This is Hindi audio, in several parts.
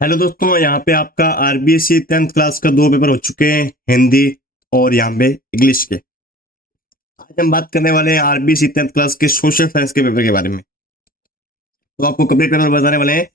हेलो दोस्तों, यहाँ पे आपका आरबीएससी 10th क्लास का दो पेपर हो चुके हैं, हिंदी और यहाँ पे इंग्लिश के। आज हम बात करने वाले हैं आरबीएससी 10th क्लास के सोशल साइंस के पेपर के बारे में। तो आपको कंप्लीट पेपर बताने वाले हैं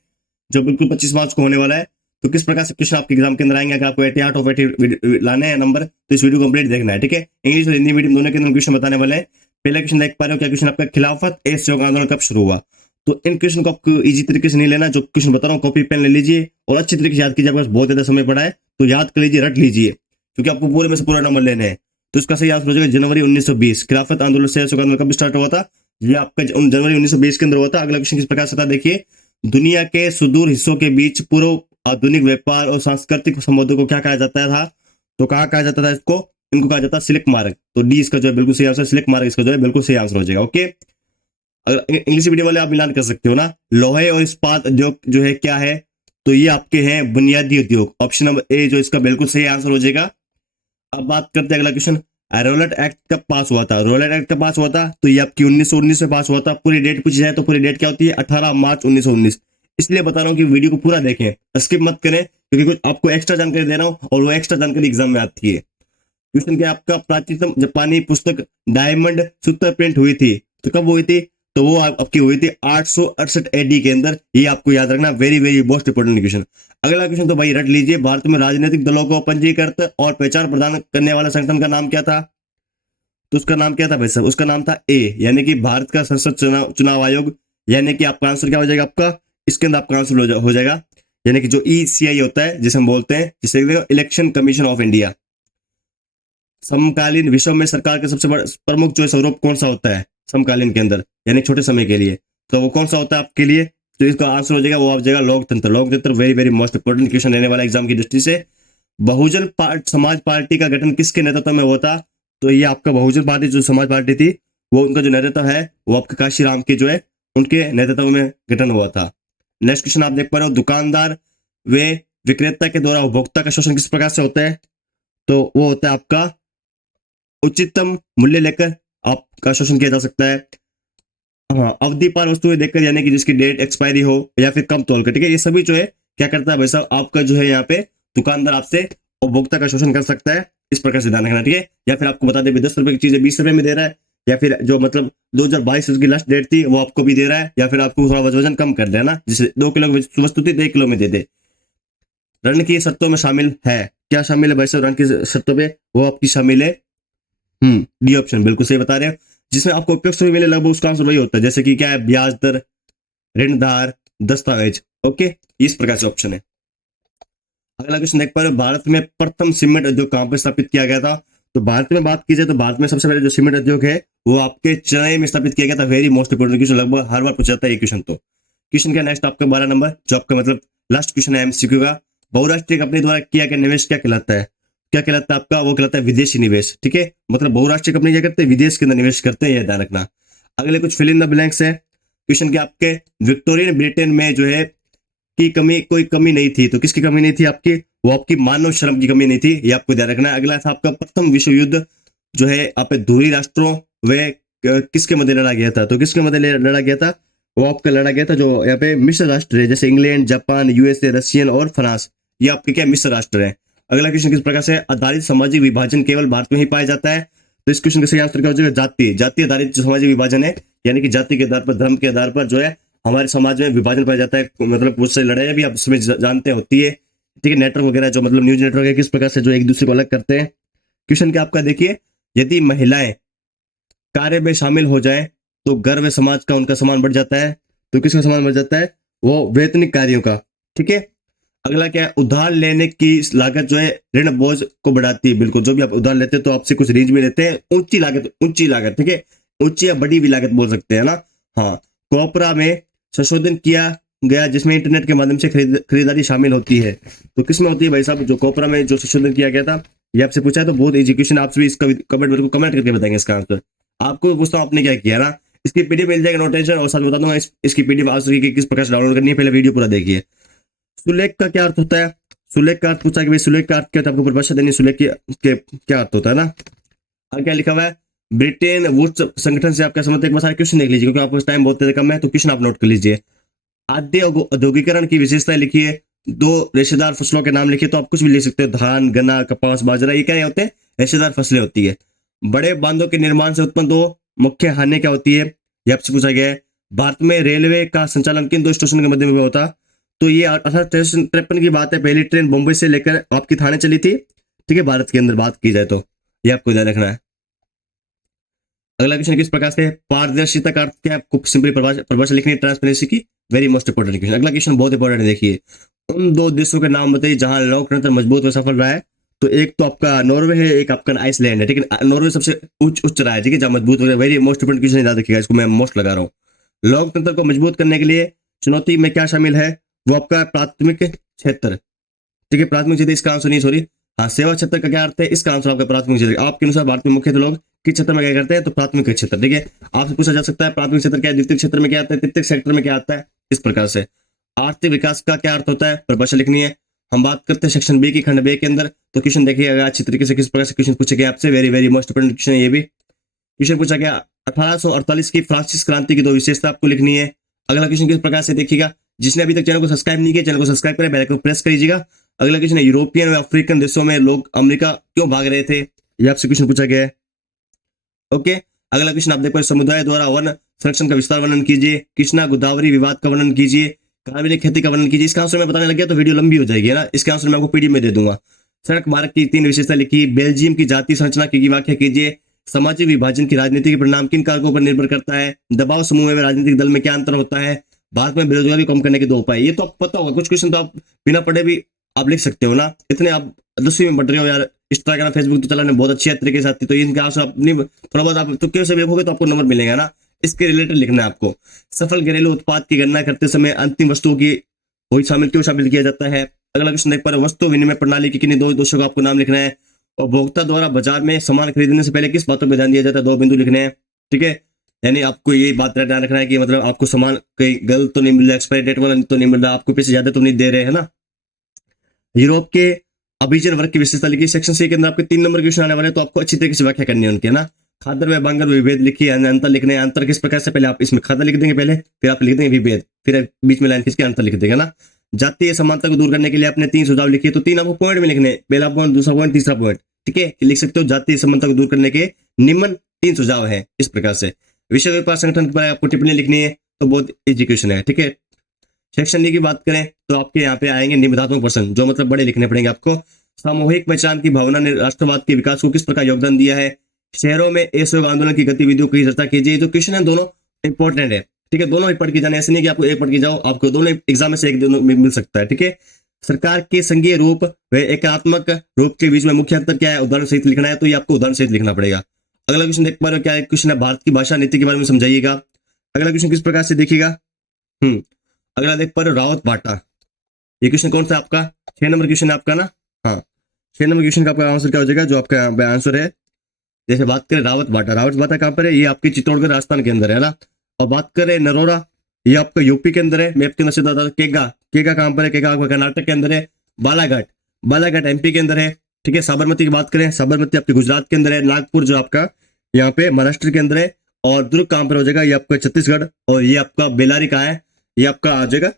जो बिल्कुल 25 मार्च को होने वाला है। तो किस प्रकार से क्वेश्चन आपके एग्जाम के अंदर आएंगे, अगर आपको 80 आउट ऑफ 80 लाने हैं नंबर, तो इस वीडियो को कंप्लीट देखना है, ठीक है। इंग्लिश और हिंदी मीडियम दोनों के अंदर क्वेश्चन बताने वाले हैं। पहला क्वेश्चन देख पा रहे हो, क्या क्वेश्चन आपका, खिलाफत ए सहयोग आंदोलन कब शुरू हुआ। तो इन क्वेश्चन को आपको इजी तरीके से नहीं लेना, जो क्वेश्चन बता रहा हूँ कॉपी पेन ले लीजिए और अच्छी तरीके से याद कीजिए। आपके पास बहुत ज्यादा समय पड़ा है तो याद कर लीजिए, रट लीजिए, क्योंकि आपको पूरे में से पूरा नंबर लेने हैं। तो इसका सही आंसर हो जाएगा जनवरी 1920। खिलाफत आंदोलन से सहयोग आंदोलन कब स्टार्ट हुआ था, ये आपका जनवरी 1920 के अंदर हुआ था। अगला क्वेश्चन किस प्रकार से था देखिए, दुनिया के सुदूर हिस्सों के बीच पूर्व आधुनिक व्यापार और सांस्कृतिक संबंधों को क्या कहा जाता था। तो कहा कहा जाता था इसको, इनको कहा जाता है सिल्क मार्ग। तो डी इसका जो है बिल्कुल सही आंसर, सिल्क मार्ग इसका जो है बिल्कुल सही आंसर हो जाएगा। ओके, अगर इंग्लिश मीडियम वाले आप मिलान कर सकते हो ना। लोहे और इस्पात उद्योग जो है क्या है, तो ये आपके हैं बुनियादी उद्योग। ऑप्शन नंबर ए जो इसका बिल्कुल सही आंसर हो जाएगा। अब बात करते हैं अगला क्वेश्चन, रोलेट एक्ट कब पास हुआ था। रोलेट एक्ट कब पास हुआ था, तो ये आपकी 1919 में पास हुआ था। पूरी डेट पूछी जाए तो पूरी डेट क्या होती है, 18 मार्च 1919। इसलिए बता रहा हूँ कि वीडियो को पूरा देखें, स्किप मत करें, क्योंकि कुछ आपको एक्स्ट्रा जानकारी दे रहा हूँ और वो एक्स्ट्रा जानकारी एग्जाम में आती है। क्वेश्चन क्या आपका, प्राचीनतम जापानी पुस्तक डायमंड सूत्र प्रिंट हुई थी, तो कब हुई थी, तो वो आपकी हुई थी 868 एडी के अंदर। ये आपको याद रखना, very very most important question. अगला क्वेश्चन तो भाई रट लीजिए, भारत में राजनीतिक दलों को पंजीकृत और पहचान प्रदान करने वाला संगठन का नाम क्या था। तो उसका नाम क्या था भाई साहब, उसका नाम था ए, यानी कि भारत का संसद चुनाव आयोग। यानी कि आपका आंसर क्या हो जाएगा, आपका इसके अंदर आपका आंसर हो जाएगा, यानी कि जो ईसीआई होता है जिसे हम बोलते हैं, जिसे इलेक्शन कमीशन ऑफ इंडिया। समकालीन विश्व में सरकार के सबसे बड़ा प्रमुख जो स्वरूप कौन सा होता है समकालीन के अंदर, यानी छोटे समय के लिए, तो वो कौन सा होता है आपके लिए। तो इसका आंसर हो जाएगा, वो आ जाएगा लोकतंत्र। लोकतंत्र very very most important question रहने वाला एग्जाम की दृष्टि से। बहुजन समाज पार्टी का गठन किसके नेतृत्व में हुआ था। तो ये आपका बहुजन पार्टी जो समाज पार्टी थी, वो उनका जो नेतृत्व है वो आपके काशीराम के जो है उनके नेतृत्व में गठन हुआ था। नेक्स्ट क्वेश्चन आप देख पा रहे हो, दुकानदार वे विक्रेता के द्वारा उपभोक्ता का शोषण किस प्रकार से होता है। तो वो होता है आपका उच्चतम मूल्य लेकर आपका शोषण किया जा सकता है। हाँ, अवधि पार वस्तुएं देखकर, यानी कि जिसकी डेट एक्सपायरी हो, या फिर कम तोल कर, ठीक है। ये सभी जो है क्या करता है भाई साहब, आपका जो है यहाँ पे दुकानदार आपसे उपभोक्ता का शोषण कर सकता है। इस प्रकार से ध्यान रखना, ठीक है। या फिर आपको बता दे 10 रुपए की चीजें 20 रुपए में दे रहा है, या फिर जो मतलब 2022 की लास्ट डेट थी वो आपको भी दे रहा है, या फिर आपको थोड़ा वजन कम कर देना, जैसे 2 किलो की वस्तु थी तो 1 किलो में दे दे। ऋण की शर्तों में शामिल है, क्या शामिल है भाई साहब ऋण की शर्तों पे, वो आपकी शामिल है डी ऑप्शन, बिल्कुल सही बता रहे हैं। जिसमें आपको उपयुक्त सभी मिले लगभग उसका आंसर वही होता है, जैसे कि क्या है, ब्याज दर, ऋणधार, दस्तावेज। ओके, इस प्रकार से ऑप्शन है। अगला क्वेश्चन देख पा रहे हो, भारत में प्रथम सीमेंट उद्योग कहां पर स्थापित किया गया था। तो भारत में बात की जाए तो भारत में सबसे पहले जो सीमेंट उद्योग है वो आपके चेन्नई में स्थापित किया गया था। वेरी मोस्ट इंपोर्टेंट क्वेश्चन, लगभग हर बार पूछा जाता है ये क्वेश्चन। तो क्वेश्चन क्या नेक्स्ट आपका 12 नंबर, जो आपका मतलब लास्ट क्वेश्चन है एमसीक्यू का। बहुराष्ट्रीय कंपनी द्वारा किया गया निवेश क्या कहलाता है, क्या कहलाता है आपका, वो कहलाता है विदेशी निवेश, ठीक है। मतलब बहुराष्ट्रीय कंपनी क्या करते हैं, विदेश के अंदर निवेश करते हैं, यह ध्यान रखना। अगले कुछ फिल इन द ब्लैंक्स है क्वेश्चन के आपके, विक्टोरियन ब्रिटेन में जो है की कमी, कोई कमी नहीं थी, तो किसकी कमी नहीं थी आपकी, वो आपकी मानव श्रम की कमी नहीं थी, ये आपको ध्यान रखना है। अगला था आपका प्रथम विश्व युद्ध जो है आप ध्रुवी राष्ट्रों वे किसके मध्य लड़ा गया था। तो किसके मध्य लड़ा गया था, वो आपका लड़ा गया था जो यहाँ पे मिश्र राष्ट्र है, जैसे इंग्लैंड, जापान, यूएसए, रशियन और फ्रांस, ये आपके क्या मिश्र राष्ट्र है। अगला क्वेश्चन किस प्रकार से, आधारित सामाजिक विभाजन केवल भारत में ही पाया जाता है। तो इस क्वेश्चन का सही आंसर क्या हो जाएगा, जाति। जाति आधारित सामाजिक विभाजन है, यानी कि जाति के आधार पर, धर्म के आधार पर जो है हमारे समाज में विभाजन पाया जाता है। मतलब उससे लड़ाई भी आप उसमें जानते होती है, ठीक है। नेटवर्क वगैरह जो मतलब न्यूज नेटवर्क है किस प्रकार से जो एक दूसरे को अलग करते हैं। क्वेश्चन क्या आपका देखिए, यदि महिलाएं कार्य में शामिल हो जाए तो घर व समाज का उनका सम्मान बढ़ जाता है। तो किसका सम्मान बढ़ जाता है, वो वैतनिक कार्यों का, ठीक है। अगला क्या है, उधार लेने की लागत जो है ऋण बोझ को बढ़ाती है। बिल्कुल, जो भी आप उधार लेते हैं तो आपसे कुछ रीज भी लेते हैं, ऊंची लागत, ठीक है, ऊंची या बड़ी भी लागत बोल सकते हैं ना। हाँ, कोपरा में संशोधन किया गया जिसमें इंटरनेट के माध्यम से खरीदारी शामिल होती है। तो किसमें होती है भाई साहब, जो कोपरा में जो संशोधन किया गया था, ये आपसे पूछा है तो बहुत इजी क्वेश्चन, आपसे भी इसका कमेंट मेरे को कमेंट करके बताएंगे इसका आंसर। आपको पूछता हूँ आपने क्या किया ना, इसकी पीडीएफ मिल जाएगा, नोटेशन, और साथ बता दूंगा इसकी पीडीएफ आंसर की किस प्रकार से डाउनलोड करनी है, पहले वीडियो पूरा देखिए। सुलेख का क्या अर्थ होता है, सुलेख का अर्थ पूछा कि भाई सुलेख का अर्थ क्या होता है, आपको परिभाषा देनी सुलेख के क्या अर्थ होता है ना। और क्या लिखा हुआ है, ब्रिटेन वुड्स संगठन से आप क्या समझते हैं, एक बार सारे क्वेश्चन देख लीजिए क्योंकि आपको टाइम बहुत कम है, तो क्वेश्चन आप नोट कर लीजिए। आद्य औद्योगिकरण की विशेषताएं लिखिए। दो रेशेदार फसलों के नाम लिखे तो आप कुछ भी लिख सकते हो, धान, गन्ना, कपास, बाजरा, ये क्या होते हैं? रेशेदार फसलें होती है। बड़े बांधों के निर्माण से उत्पन्न दो मुख्य हानि क्या होती है, ये आपसे पूछा गया है। भारत में रेलवे का संचालन किन दो स्टेशन के मध्य में होता? तो ये 1853 की बात है, पहली ट्रेन बम्बई से लेकर आपकी थाने चली थी, ठीक है, भारत के अंदर बात की जाए तो, ये आपको ध्यान रखना है। अगला क्वेश्चन किस प्रकार से पारदर्शिता का अर्थ क्या है, आपको सिंपली परिभाषा लिखनी है ट्रांसपेरेंसी की, वेरी मोस्ट इंपोर्टेंट क्वेश्चन। अगला क्वेश्चन बहुत इंपॉर्टेंट है, देखिए, उन दो देशों के नाम बताइए जहां लोकतंत्र मजबूत और सफल रहा है। तो एक तो आपका नॉर्वे है, एक आपका आइसलैंड है, ठीक है। नॉर्वे सबसे उच्च रहा है, ठीक है, जहां मजबूत हो गया। वेरी मोस्ट इंपोर्टेंट क्वेश्चन याद रखिएगा, इसको मैं मोस्ट लगा रहा हूँ। लोकतंत्र को मजबूत करने के लिए चुनौती में क्या शामिल है, वो आपका प्राथमिक क्षेत्र, ठीक है, प्राथमिक क्षेत्र इसका आंसर नहीं, सॉरी, हाँ, सेवा क्षेत्र का क्या अर्थ है, इसका आंसर आपका प्राथमिक क्षेत्र। आपके अनुसार भारत में मुख्यतः लोग किस क्षेत्र में क्या करते हैं, तो प्राथमिक क्षेत्र, ठीक है। आपसे पूछा जा सकता है प्राथमिक क्षेत्र क्या है, द्वितीय क्षेत्र में क्या आता है, तृतीय क्षेत्र में क्या आता है, इस प्रकार से। आर्थिक विकास का क्या अर्थ होता है, परिभाषा लिखनी है। हम बात करते हैं सेक्शन बी की, खंड बे के अंदर। तो क्वेश्चन देखिएगा अच्छी तरीके से, किस प्रकार से क्वेश्चन पूछे गए आपसे, very very most important question है ये भी। क्वेश्चन पूछा गया 1848 की फ्रांसीसी क्रांति की दो विशेषता आपको लिखनी है। अगला क्वेश्चन किस प्रकार से देखिएगा, जिसने अभी तक चैनल को सब्सक्राइब नहीं किया, चैनल को सब्सक्राइब करें, बेल आइकन को प्रेस करिएगा। अगला क्वेश्चन है, यूरोपियन और अफ्रीकन देशों में लोग अमेरिका क्यों भाग रहे थे, ये आपसे क्वेश्चन पूछा गया है। ओके, अगला क्वेश्चन आप देखो, समुदाय द्वारा वन संरक्षण का विस्तार वर्णन कीजिए, कृष्णा गोदावरी विवाद का वर्णन कीजिए, कार्बनिक खेती का वर्णन कीजिए। इसका आंसर मैं बताने लग गया तो वीडियो लंबी हो जाएगी, है ना। इसका आंसर मैं आपको पीडीएफ में दे दूंगा। सड़क मार्ग की 3 विशेषता लिखी, बेल्जियम की जाति संरचना की व्याख्या कीजिए, सामाजिक विभाजन की राजनीति के परिणाम किन कारकों पर निर्भर करता है, दबाव समूह में राजनीतिक दल में क्या अंतर होता है, भारत में बेरोजगारी कम करने के 2 उपाय। ये तो आपको पता होगा, कुछ क्वेश्चन तो आप बिना पढ़े भी आप लिख सकते हो ना, इतने आप 10वीं में पढ़ रहे हो यार। इंस्टाग्राम फेसबुक तो चलाने बहुत अच्छी तरीके से आती, तो इनके आंसर आप नहीं, थोड़ा बहुत आप तुक्के से देखोगे तो आपको नंबर मिलेगा ना। इसके रिलेटेड लिखना है आपको। सफल घरेलू उत्पाद की गणना करते समय अंतिम वस्तुओं की वही क्यों शामिल किया जाता है। अगला क्वेश्चन देख पा रहे हो, वस्तु विनिमय प्रणाली के किन्हीं 2 दोषों का आपको नाम लिखना है। उपभोक्ता द्वारा बाजार में सामान खरीदने से पहले किस बातों पर ध्यान दिया जाता है, 2 बिंदु लिखने हैं, ठीक है। यानी आपको ये बात ध्यान रखना है कि मतलब आपको सामान कहीं गलत तो नहीं मिल रहा, एक्सपायरी डेट वाला तो नहीं मिल रहा, आपको पैसे ज्यादा तो नहीं दे रहे, है ना। यूरोप के अभिजन वर्ग की विशेषता लिखी। सेक्शन सी के अंदर आपके 3 नंबर क्वेश्चन आने वाले, तो आपको अच्छी तरीके से व्याख्या करनी है उनके, ना। खादर व बांगर विभेद लिखिए, अंतर लिखने हैं। अंतर किस प्रकार से, पहले आप इसमें खादर लिख देंगे पहले, फिर आप लिख देंगे विभेद, फिर बीच में लाइन खींच के अंतर लिख देंगे ना। जातीय समानता को दूर करने के लिए आपने 3 सुझाव लिखे, तो 3 आपको पॉइंट में लिखने, पहला पॉइंट, दूसरा पॉइंट, तीसरा पॉइंट, ठीक है। लिख सकते हो जातीय समानता को दूर करने के निम्न 3 सुझाव है, इस प्रकार से। विश्व व्यापार संगठन पर आपको टिप्पणी लिखनी है, तो बहुत इजी क्वेश्चन है, ठीक है। सेक्शन डी की बात करें तो आपके यहाँ पे आएंगे निबंधात्मक प्रश्न, जो मतलब बड़े लिखने पड़ेंगे आपको। सामूहिक पहचान की भावना ने राष्ट्रवाद के विकास को किस प्रकार योगदान दिया है। शहरों में असहयोग आंदोलन की गतिविधियों की चर्चा कीजिए। जो क्वेश्चन है दोनों इंपॉर्टेंट है, ठीक है, दोनों ही पढ़ के जाने, ऐसे नहीं कि आपको एक पढ़ के जाओ, आपको दोनों एग्जाम में से एक दोनों मिल सकता है, ठीक है। सरकार के संघीय रूप व एकात्मक रूप के बीच में मुख्य अंतर क्या है, उदाहरण सहित लिखना है, तो ये आपको उदाहरण सहित लिखना पड़ेगा। अगला क्वेश्चन देख पा रहे हो, क्या क्वेश्चन है, भारत की भाषा नीति के बारे में समझाइएगा। अगला क्वेश्चन किस प्रकार से देखिएगा, अगला देख पा रहे हो, रावत बाटा, ये क्वेश्चन कौन सा आपका 6 नंबर क्वेश्चन है आपका ना, हाँ 6 नंबर क्वेश्चन का आपका आंसर क्या हो जाएगा, जो आपका आंसर है। जैसे बात करें रावत बाटा कहाँ पर है, ये आपके चित्तौड़गढ़ राजस्थान के अंदर है ना। और बात करें नरोरा, ये आपका यूपी के अंदर है, मैप के अंदर से बता। केगा कहाँ पर है, केगा आपका कर्नाटक के अंदर है। बालाघाट एमपी के अंदर है, ठीक है। साबरमती की बात करें, साबरमती आपके गुजरात के अंदर है। नागपुर जो आपका यहाँ पे महाराष्ट्र के अंदर है। और दुर्ग कहाँ पर हो जाएगा, ये आपका छत्तीसगढ़। और ये आपका बेलारी कहाँ है, ये आपका आ जाएगा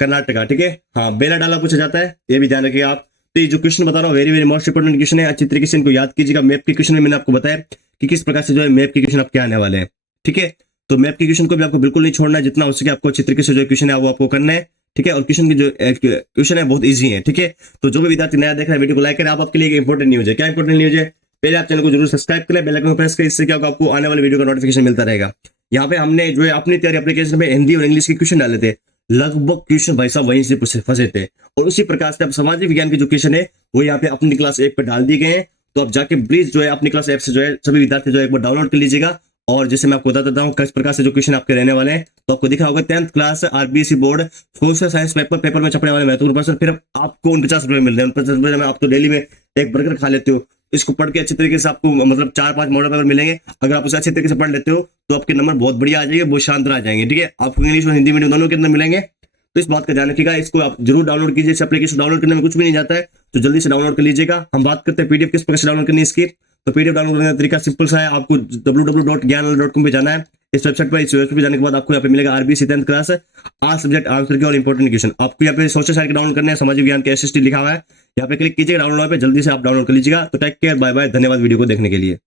कर्नाटका, ठीक है। हाँ, बेला डाला पूछा जाता है, ये भी ध्यान रखिएगा आप। तो ये जो क्वेश्चन बता रहा हूँ very very most important question है, अच्छी तरीके से इनको याद कीजिएगा। मैप के क्वेश्चन में मैंने आपको बताया कि किस प्रकार से जो है मैप के क्वेश्चन आपके आने वाले हैं, ठीक है। तो मैप के क्वेश्चन को भी आपको बिल्कुल नहीं छोड़ना है, जितना हो सके आपको अच्छी तरीके से जो क्वेश्चन है वो आपको करना है, ठीक है। और क्वेश्चन की जो क्वेश्चन है बहुत ईजी है, ठीक है। तो जो भी विद्यार्थी नया देख रहा है वीडियो को लाइक करें। आप आपके लिए इंपॉर्टेंट न्यूज है, क्या इंपॉर्टेंट न्यूज है, पहले आप चैनल को जरूर सब्सक्राइब करें, बेल आइकन प्रेस करें, इससे क्या होगा आपको आने वाले वीडियो का नोटिफिकेशन मिलता रहेगा। यहाँ पे हमने जो है अपनी तैयारी एप्लीकेशन में हिंदी और इंग्लिश के क्वेश्चन डाले थे, लगभग क्वेश्चन भाई साहब वहीं से फंसे थे। और उसी प्रकार से अब सामाजिक विज्ञान की जो क्वेश्चन है वो यहाँ पे अपनी क्लास 1 पे डाल दिए गए हैं। तो आप जाके प्लीज जो है अपनी क्लास ऐप से जो है सभी विद्यार्थी जो है एक बार डाउनलोड कर लीजिएगा। और जैसे मैं आपको बता देता हूँ किस प्रकार से जो क्वेश्चन आपके रहने वाले हैं, तो आपको दिखा होगा 10th class RBSE board social science paper में छपने वाले महत्वपूर्ण प्रश्न। फिर आपको 49 रुपए मिल रहे हैं, 49 रुपए में आप तो डेली में एक बर्गर खा लेते हो। इसको पढ़ के अच्छी तरीके से आपको मतलब 4-5 मॉडल पेपर मिलेंगे। अगर आप उसे अच्छे तरीके से पढ़ लेते हो तो आपके नंबर बहुत बढ़िया आ जाएंगे, बहुत शानदार आ जाएंगे, ठीक है। आपको इंग्लिश और हिंदी मीडियम दोनों के अंदर मिलेंगे, तो इस बात का ध्यान रखिएगा। इसको आप जरूर डाउनलोड कीजिए। इस एप्लीकेशन डाउनलोड करने में कुछ भी नहीं जाता है, तो जल्दी से डाउनलोड कर लीजिएगा। हम बात करते हैं पीडीएफ किस प्रकार से डाउनलोड करनी है इसकी। तो पीडीएफ डाउनलोड करने का तरीका सिंपल सा है, आपको www.gyanal.com पे जाना है। इस वेबसाइट पर जाने के बाद आपको यहाँ पे मिलेगा आरबीसी 10th क्लास आज सब्जेक्ट आंसर की और इंपॉर्टेंट क्वेश्चन। आपको यहाँ पे सोशल साइट डाउनलोड करने हैं, सामाजिक ज्ञान के एसएसटी लिखा हुआ है, यहाँ पे क्लिक कीजिएगा डाउनलोड पे, जल्दी से आप डाउनलोड कर लीजिएगा। तो टेक केयर, बाय बाय, धन्यवाद वीडियो को देखने के लिए।